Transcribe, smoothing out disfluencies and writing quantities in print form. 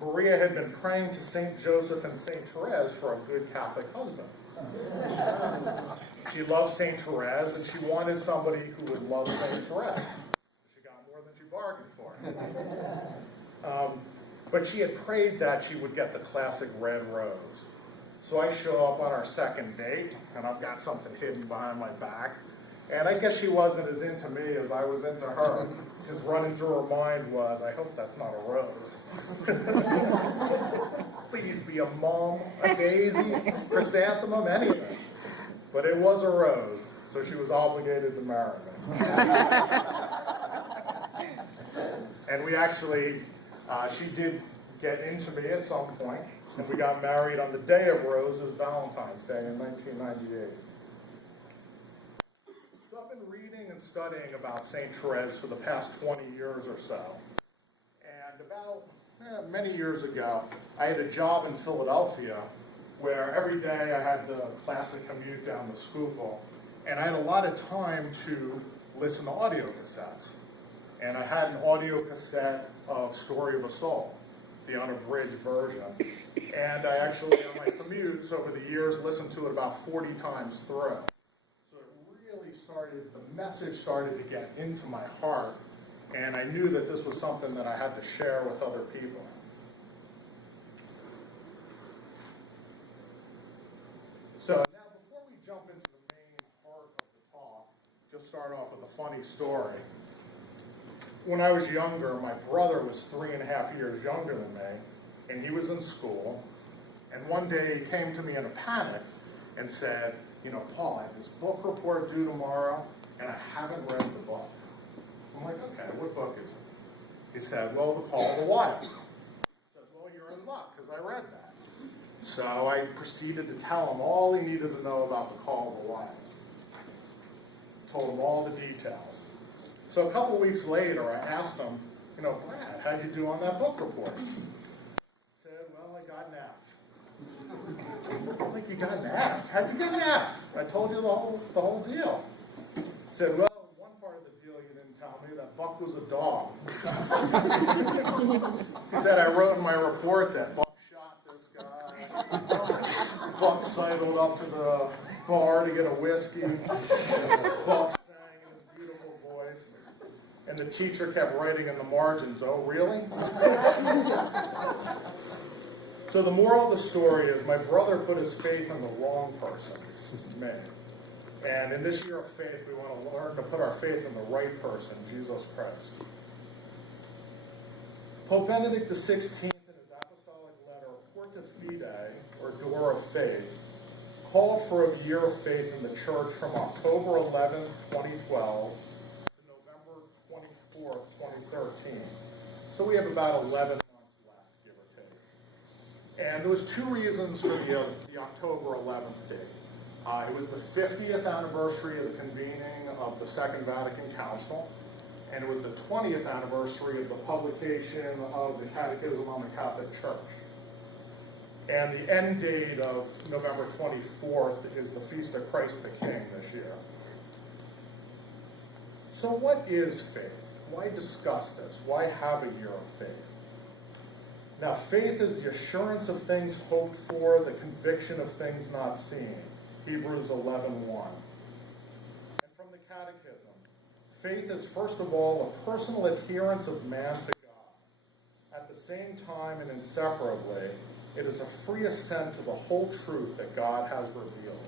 Maria had been praying to St. Joseph and St. Therese for a good Catholic husband. She loved St. Therese, and she wanted somebody who would love St. Therese. She got more than she bargained for. But she had prayed that she would get the classic red rose. So I show up on our second date, and I've got something hidden behind my back. And I guess she wasn't as into me as I was into her. Because running through her mind was, I hope that's not a rose. Please be a mum, a daisy, chrysanthemum, anything. But it was a rose, so she was obligated to marry me. And we actually, she did get into me at some point, and we got married on the Day of Roses, Valentine's Day in 1998. So I've been reading and studying about St. Therese for the past 20 years or so. And about many years ago, I had a job in Philadelphia where every day I had the classic commute down the Schuylkill, and I had a lot of time to listen to audio cassettes. And I had an audio cassette of Story of a Soul, the unabridged version. And I actually, on my commutes over the years, listened to it about 40 times through. The message started to get into my heart, and I knew that this was something that I had to share with other people. So now, before we jump into the main part of the talk, just start off with a funny story. When I was younger, my brother was 3.5 years younger than me, and he was in school, and one day he came to me in a panic and said, you know, Paul, I have this book report due tomorrow, and I haven't read the book. I'm like, okay, what book is it? He said, well, The Call of the Wild. I said, well, you're in luck, because I read that. So I proceeded to tell him all he needed to know about The Call of the Wild. Told him all the details. So a couple weeks later, I asked him, you know, Brad, how'd you do on that book report? He said, well, I got an F. I'm like, you got an F? How'd you get an F? I told you the whole deal. He said, well, one part of the deal you didn't tell me, that Buck was a dog. He said, I wrote in my report that Buck shot this guy. Buck sidled up to the bar to get a whiskey. Buck sang in his beautiful voice. And the teacher kept writing in the margins, oh, really? So the moral of the story is my brother put his faith in the wrong person, me. And in this year of faith, we want to learn to put our faith in the right person, Jesus Christ. Pope Benedict XVI, in his apostolic letter, Porta Fidei, or Door of Faith, called for a year of faith in the Church from October 11th, 2012 to November 24th, 2013. So we have about 11 and there was 2 reasons for the October 11th date. It was the 50th anniversary of the convening of the Second Vatican Council, and it was the 20th anniversary of the publication of the Catechism on the Catholic Church. And the end date of November 24th is the Feast of Christ the King this year. So what is faith? Why discuss this? Why have a year of faith? Now, faith is the assurance of things hoped for, the conviction of things not seen. Hebrews 11:1. And from the Catechism, faith is first of all a personal adherence of man to God. At the same time and inseparably, it is a free assent to the whole truth that God has revealed.